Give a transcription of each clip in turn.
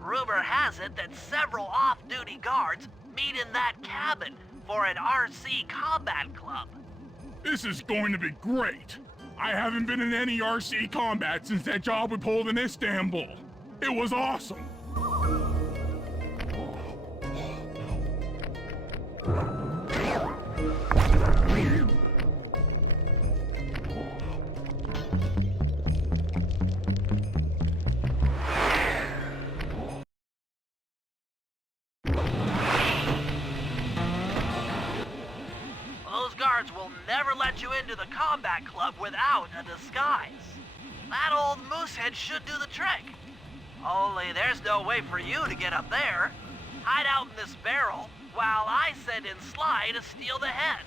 Rumor has it that several off-duty guards meet in that cabin for an RC combat club. This is going to be great. I haven't been in any RC combat since that job we pulled in Istanbul. It was awesome. Those guards will never let you into the combat club without a disguise. That old moosehead should do the trick. Only there's no way for you to get up there. Hide out in this barrel while I send in Sly to steal the head.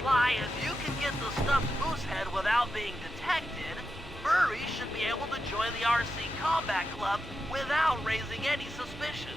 Sly, if you can get the stuffed moosehead without being detected, Murray should be able to join the RC Combat Club without raising any suspicion.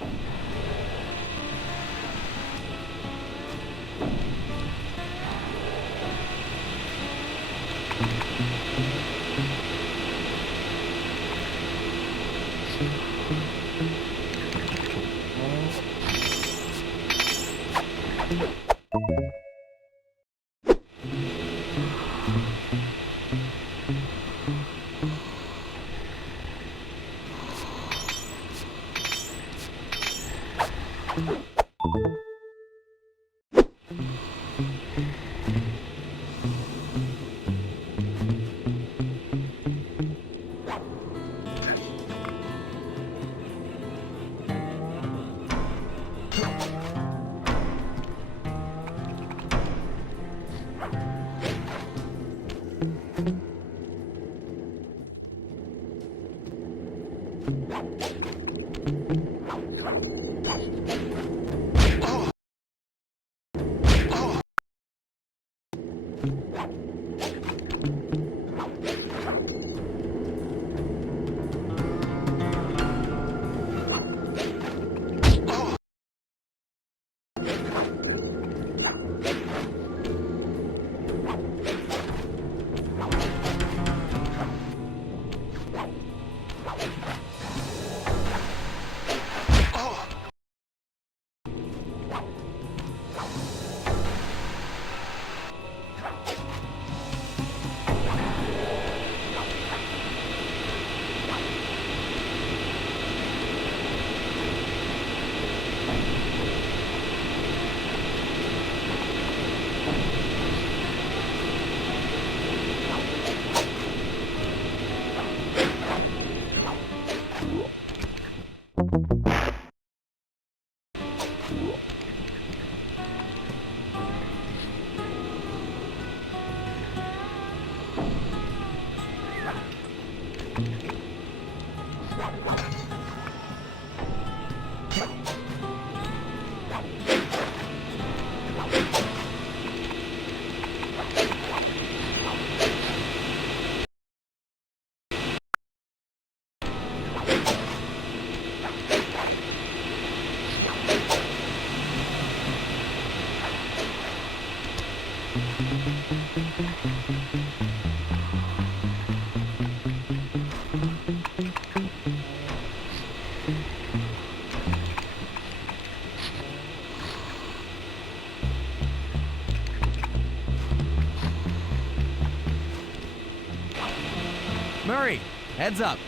Murray, heads up.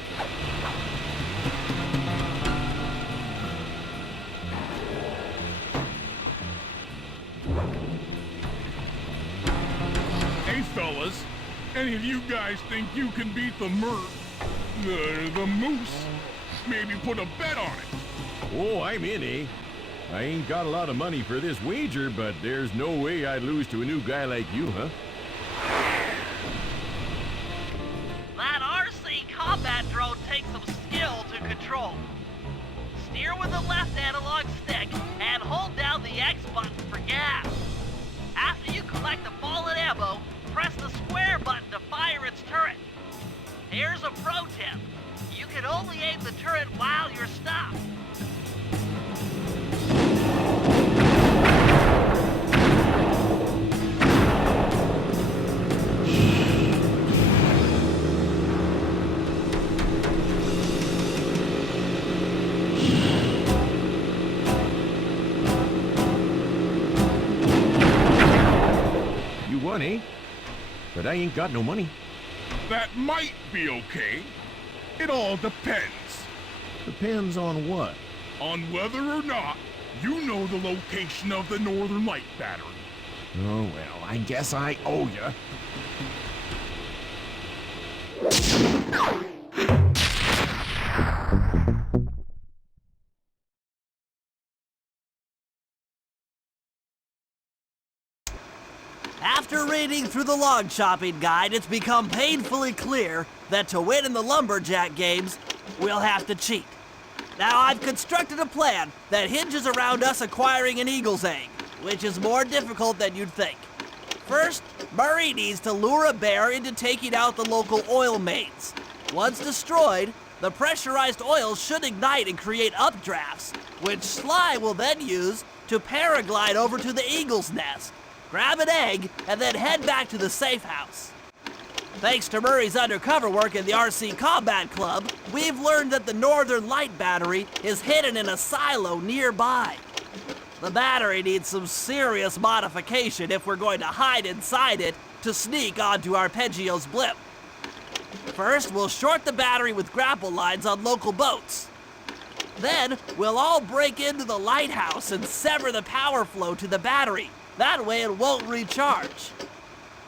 Hey, fellas, any of you guys think you can beat the moose? Maybe put a bet on it. Oh, I'm in, eh? I ain't got a lot of money for this wager, but there's no way I'd lose to a new guy like you, huh? That RC combat drone takes some skill to control. Steer with the left analog stick and hold down the X button for gas. After you collect the fallen ammo, press the square button to fire its turret. Here's a pro tip. You can only aim the turret while you're stopped. You won, eh? But I ain't got no money. That might be okay. It all depends. Depends on what? On whether or not you know the location of the Northern Light Battery. Oh, well, I guess I owe ya. After reading through the log chopping guide, it's become painfully clear that to win in the lumberjack games, we'll have to cheat. Now, I've constructed a plan that hinges around us acquiring an eagle's egg, which is more difficult than you'd think. First, Murray needs to lure a bear into taking out the local oil mains. Once destroyed, the pressurized oil should ignite and create updrafts, which Sly will then use to paraglide over to the eagle's nest, grab an egg, and then head back to the safe house. Thanks to Murray's undercover work in the RC Combat Club, we've learned that the Northern Light Battery is hidden in a silo nearby. The battery needs some serious modification if we're going to hide inside it to sneak onto Arpeggio's blimp. First, we'll short the battery with grapple lines on local boats. Then, we'll all break into the lighthouse and sever the power flow to the battery. That way it won't recharge.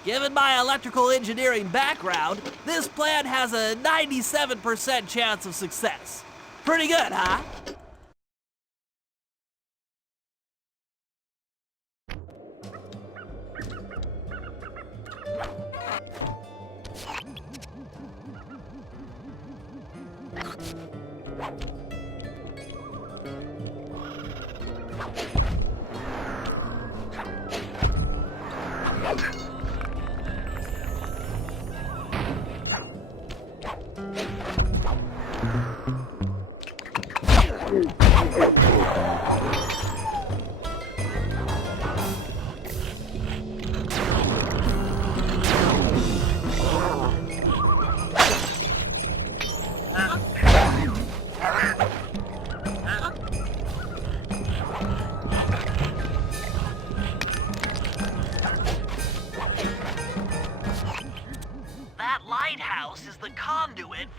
Given my electrical engineering background, this plan has a 97% chance of success. Pretty good, huh?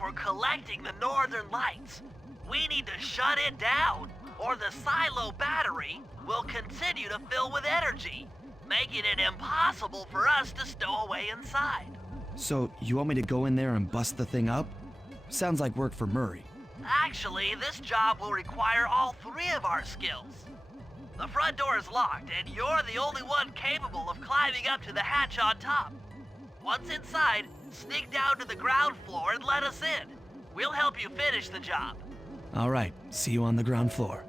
for collecting the northern lights. We need to shut it down, or the silo battery will continue to fill with energy, making it impossible for us to stow away inside. So, you want me to go in there and bust the thing up? Sounds like work for Murray. Actually, this job will require all three of our skills. The front door is locked, and you're the only one capable of climbing up to the hatch on top. Once inside, sneak down to the ground floor and let us in. We'll help you finish the job. All right, see you on the ground floor.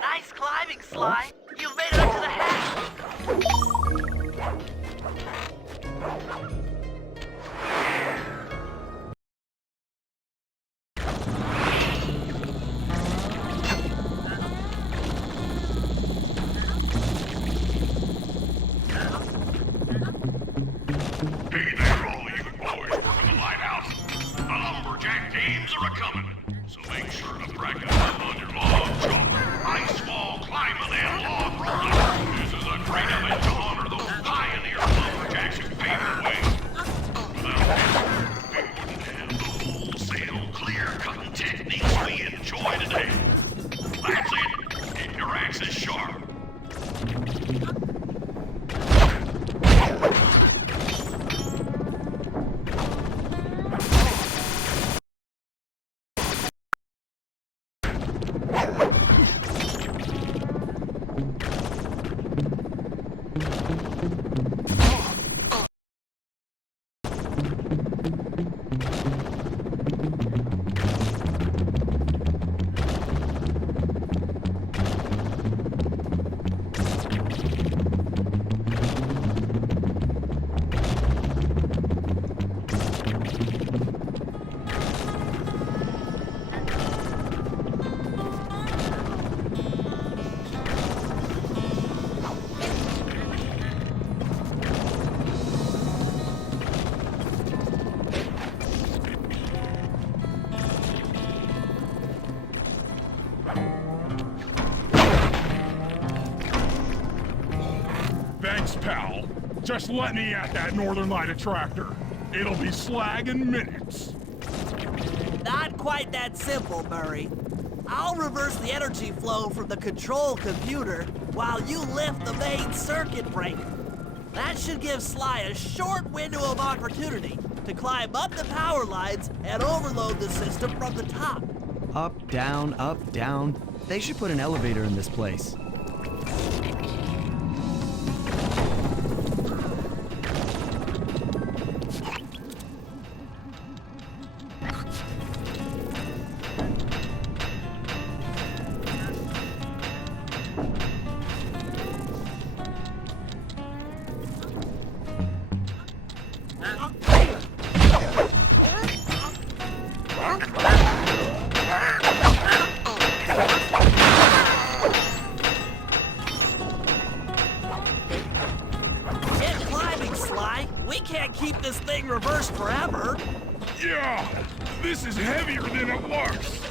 Nice climbing, Sly. You've made it up to the hatch. Hey there, all you boys working the lighthouse. The lumberjack games are a-coming, so make sure to practice on your log chop, ice wall climbing, and log Just let me at that Northern Light attractor. It'll be slag in minutes. Not quite that simple, Murray. I'll reverse the energy flow from the control computer while you lift the main circuit breaker. That should give Sly a short window of opportunity to climb up the power lines and overload the system from the top. Up, down, up, down. They should put an elevator in this place. Keep this thing reversed forever. Yeah, this is heavier than it looks.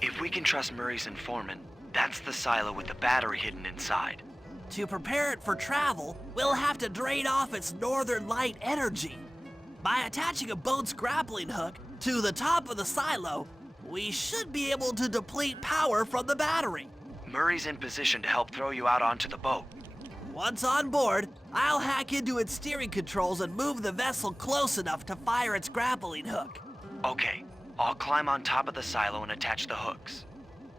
If we can trust Murray's informant, that's the silo with the battery hidden inside. To prepare it for travel, we'll have to drain off its northern light energy. By attaching a boat's grappling hook to the top of the silo, we should be able to deplete power from the battery. Murray's in position to help throw you out onto the boat. Once on board, I'll hack into its steering controls and move the vessel close enough to fire its grappling hook. Okay, I'll climb on top of the silo and attach the hooks.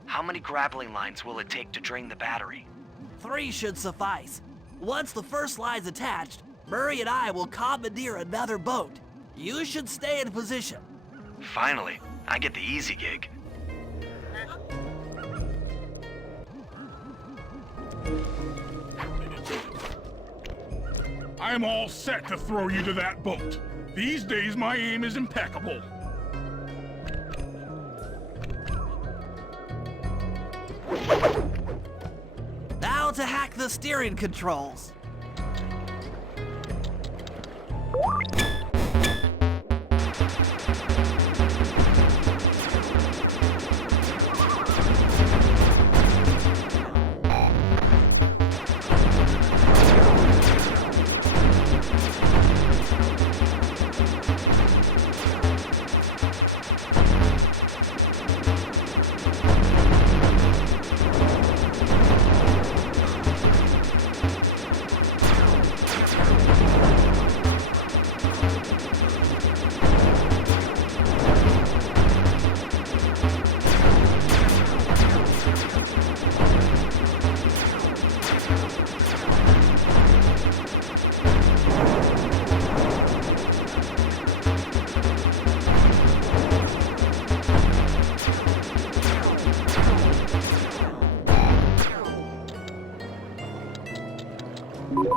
How many grappling lines will it take to drain the battery? 3 should suffice. Once the first line's attached, Murray and I will commandeer another boat. You should stay in position. Finally, I get the easy gig. I'm all set to throw you to that boat. These days, my aim is impeccable. Now to hack the steering controls.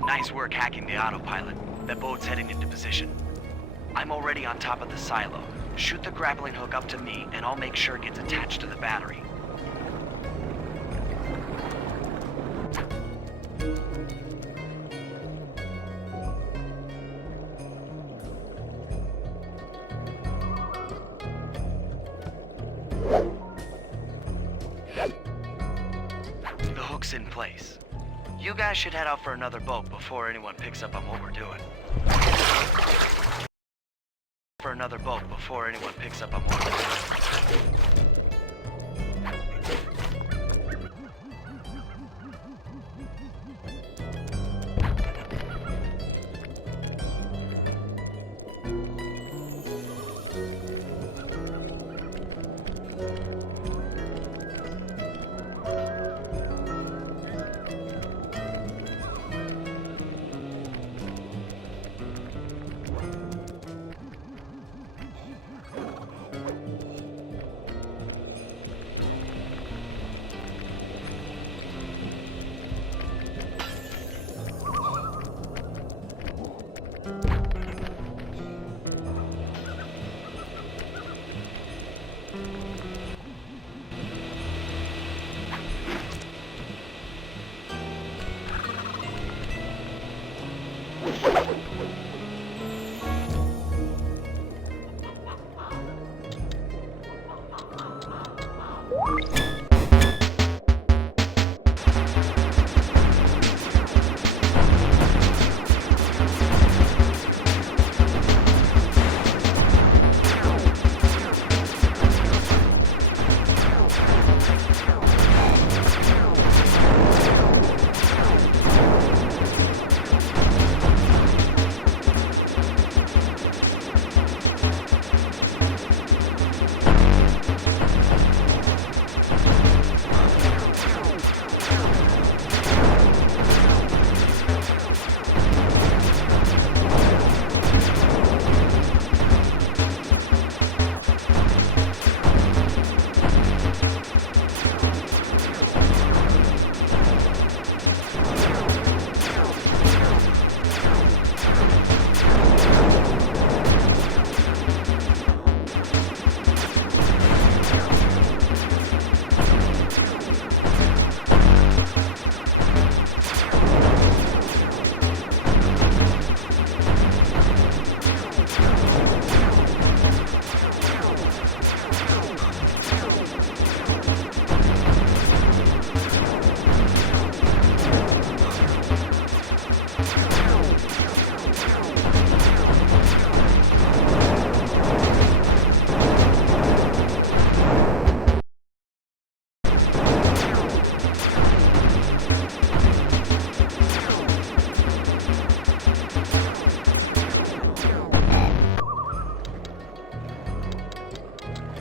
Nice work hacking the autopilot. That boat's heading into position. I'm already on top of the silo. Shoot the grappling hook up to me, and I'll make sure it gets attached to the battery. The hook's in place. You guys should head out for another boat before anyone picks up on what we're doing. For another boat before anyone picks up on what we're doing.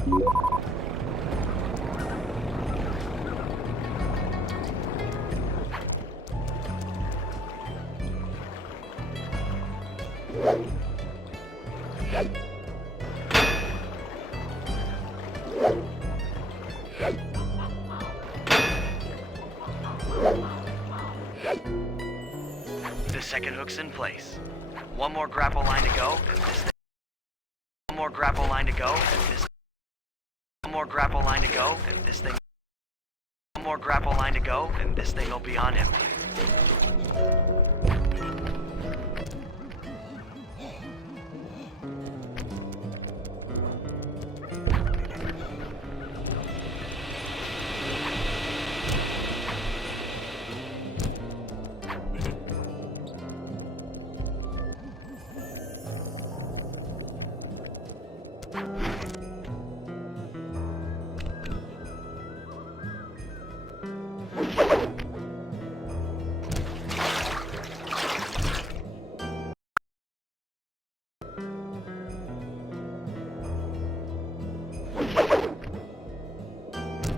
The second hook's in place. One more grapple line to go, and this thing. One more grapple line to go, and this. One more grapple line to go, and this thing. One more grapple line to go, and this thing will be on empty.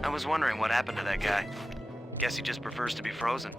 I was wondering what happened to that guy. Guess he just prefers to be frozen.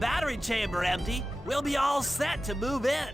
battery chamber empty, we'll be all set to move in.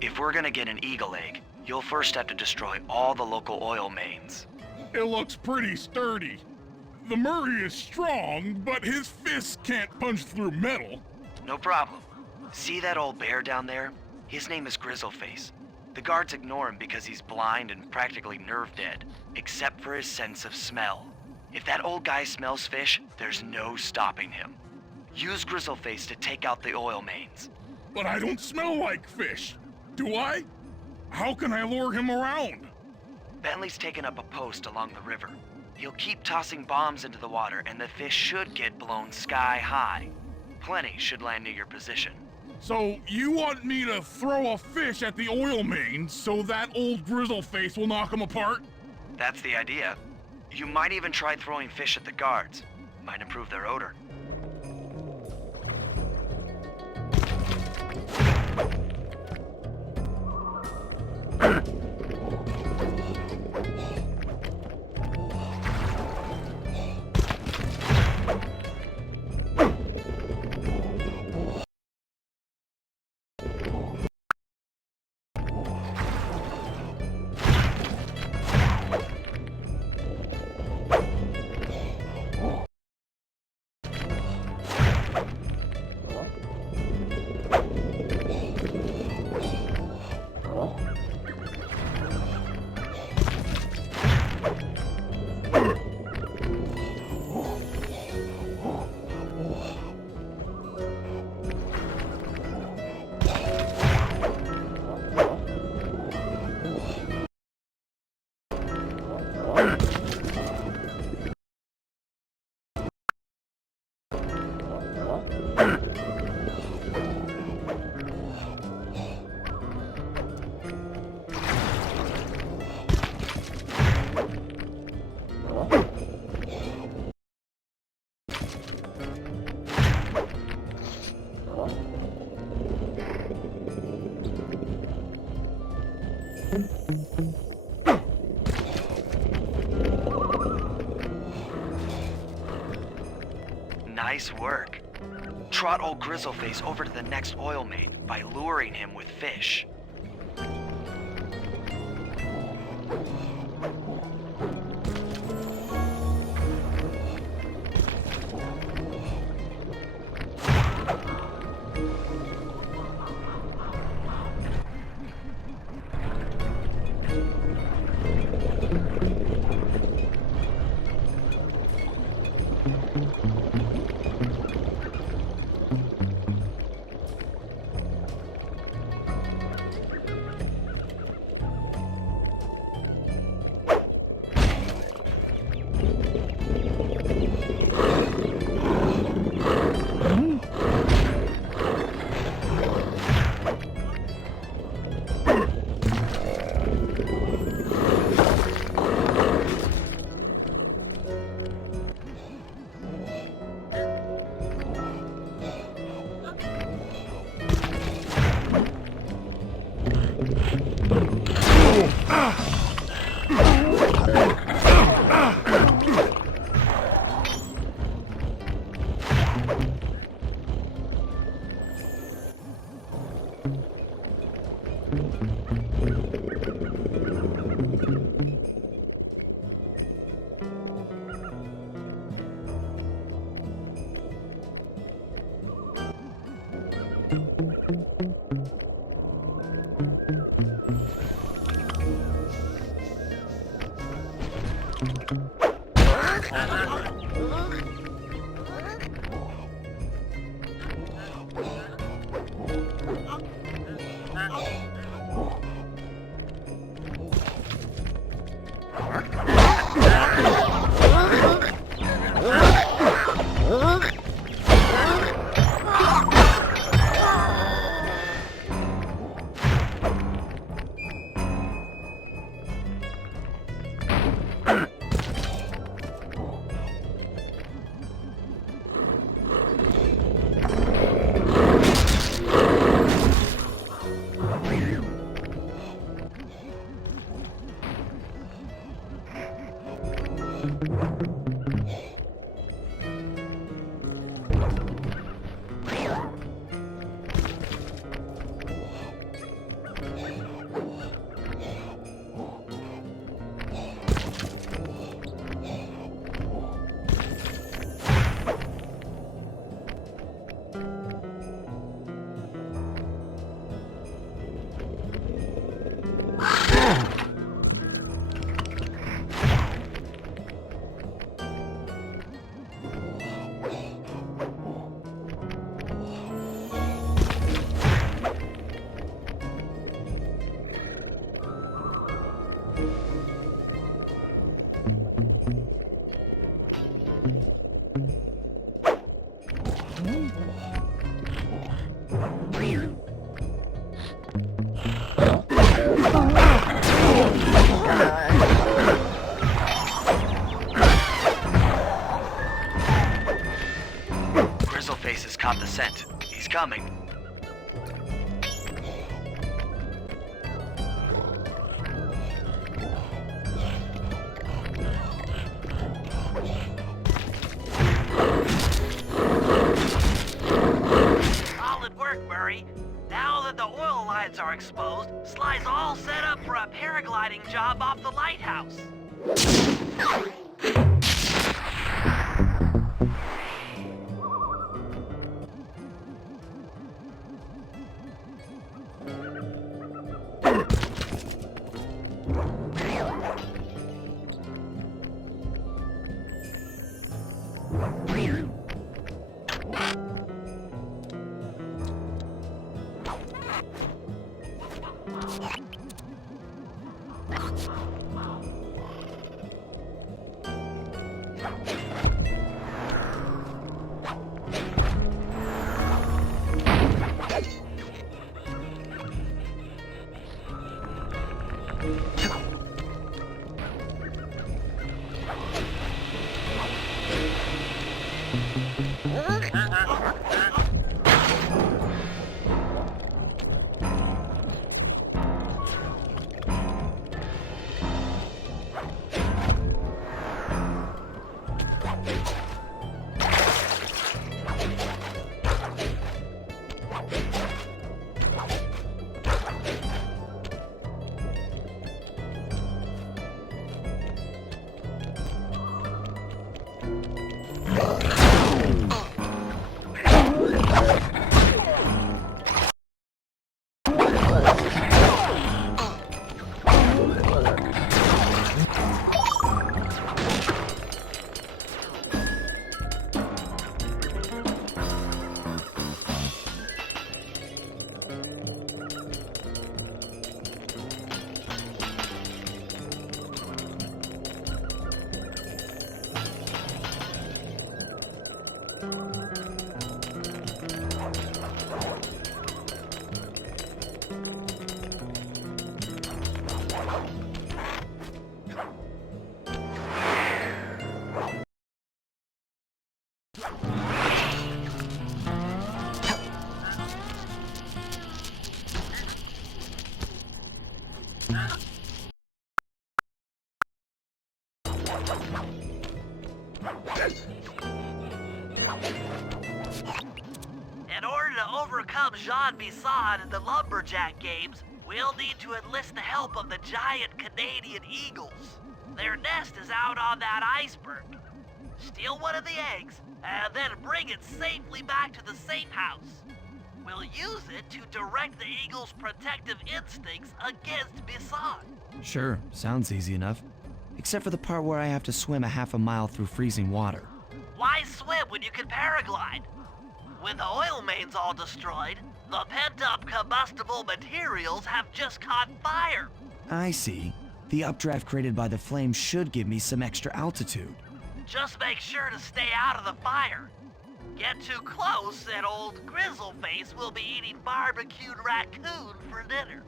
If we're gonna get an eagle egg, you'll first have to destroy all the local oil mains. It looks pretty sturdy. The Murray is strong, but his fists can't punch through metal. No problem. See that old bear down there? His name is Grizzleface. The guards ignore him because he's blind and practically nerve dead, except for his sense of smell. If that old guy smells fish, there's no stopping him. Use Grizzleface to take out the oil mains. But I don't smell like fish. Do I? How can I lure him around? Bentley's taken up a post along the river. He'll keep tossing bombs into the water and the fish should get blown sky high. Plenty should land near your position. So you want me to throw a fish at the oil mains so that old Grizzleface will knock him apart? That's the idea. You might even try throwing fish at the guards. Might improve their odor. Nice work. Trot old Grizzleface over to the next oil main by luring him with fish. scent. He's coming. Solid work, Murray. Now that the oil lines are exposed, Sly's all set up for a paragliding job off the lighthouse. In order to overcome Jean Bison in the lumberjack games, we'll need to enlist the help of the giant Canadian eagles. Their nest is out on that iceberg. Steal one of the eggs, and then bring it safely back to the safe house. We'll use it to direct the eagle's protective instincts against Bison. Sure, sounds easy enough. Except for the part where I have to swim a half a mile through freezing water. Why swim when you can paraglide? When the oil mains all destroyed, the pent-up combustible materials have just caught fire. I see. The updraft created by the flame should give me some extra altitude. Just make sure to stay out of the fire. Get too close and old Grizzleface will be eating barbecued raccoon for dinner.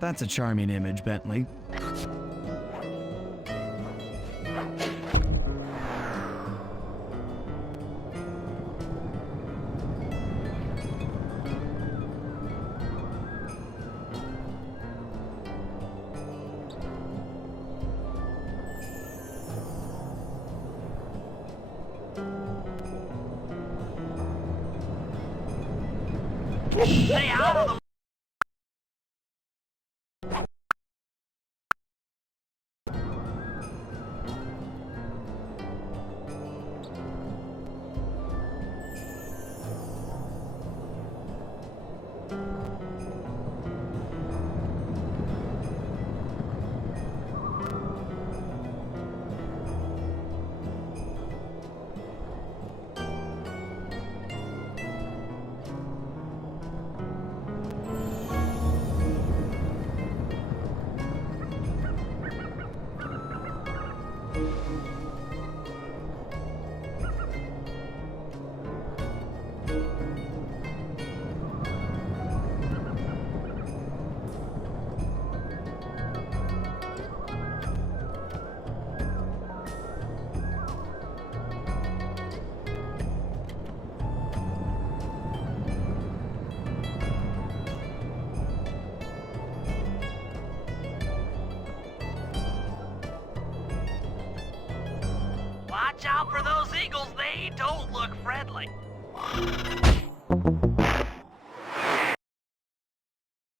That's a charming image, Bentley. Stay out of the... Watch out for those eagles, they don't look friendly.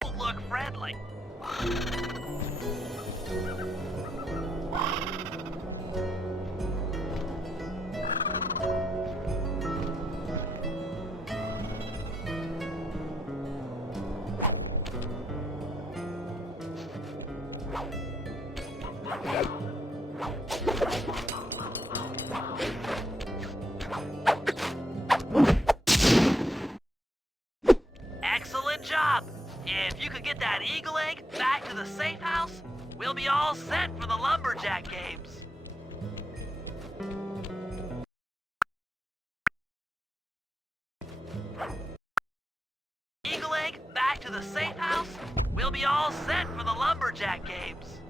Don't look friendly. Excellent job! If you could get that eagle egg back to the safe house, we'll be all set for the lumberjack games. Eagle egg back to the safe house, we'll be all set for the lumberjack games.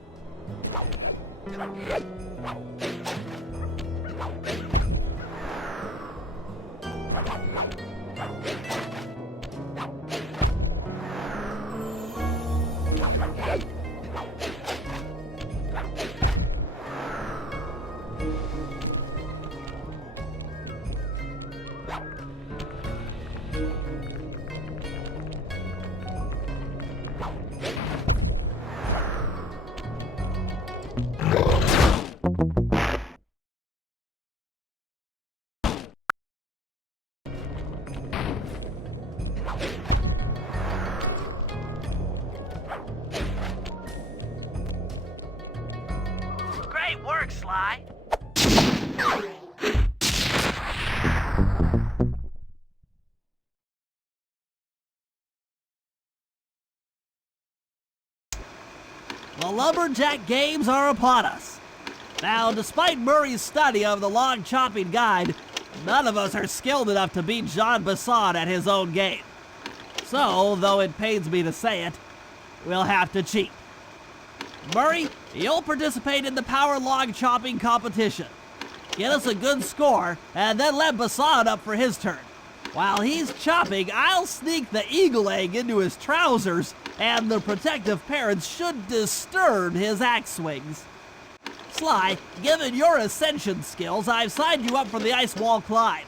Great work, Sly. The lumberjack games are upon us. Now, despite Murray's study of the log chopping guide, none of us are skilled enough to beat Jean Basson at his own game. So, though it pains me to say it, we'll have to cheat. Murray, you'll participate in the power log chopping competition. Get us a good score, and then let Basson up for his turn. While he's chopping, I'll sneak the eagle egg into his trousers, and the protective parents should disturb his axe swings. Sly, given your ascension skills, I've signed you up for the ice wall climb.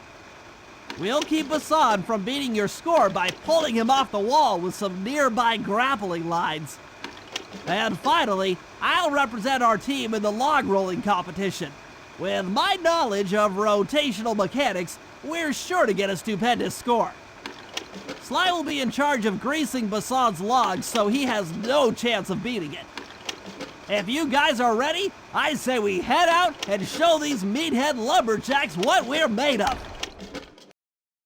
We'll keep Basson from beating your score by pulling him off the wall with some nearby grappling lines. And finally, I'll represent our team in the log rolling competition. With my knowledge of rotational mechanics, we're sure to get a stupendous score. Sly will be in charge of greasing Basson's logs, so he has no chance of beating it. If you guys are ready, I say we head out and show these meathead lumberjacks what we're made of.